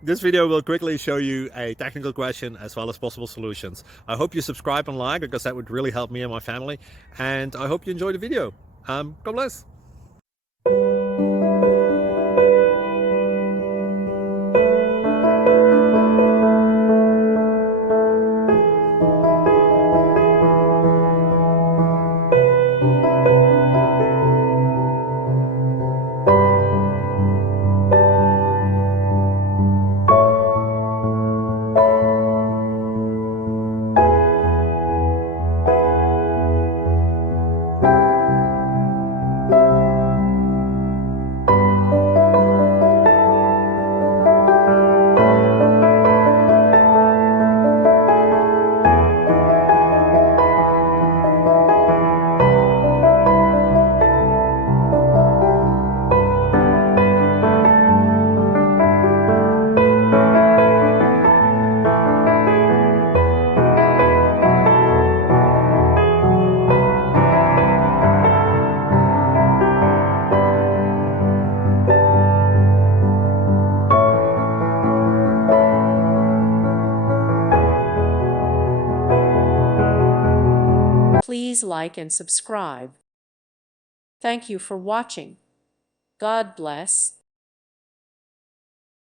This video will quickly show you a technical question as well as possible solutions. I hope you subscribe and like, because that would really help me and my family. And I hope you enjoy the video. God bless. Please like and subscribe. Thank you for watching. God bless.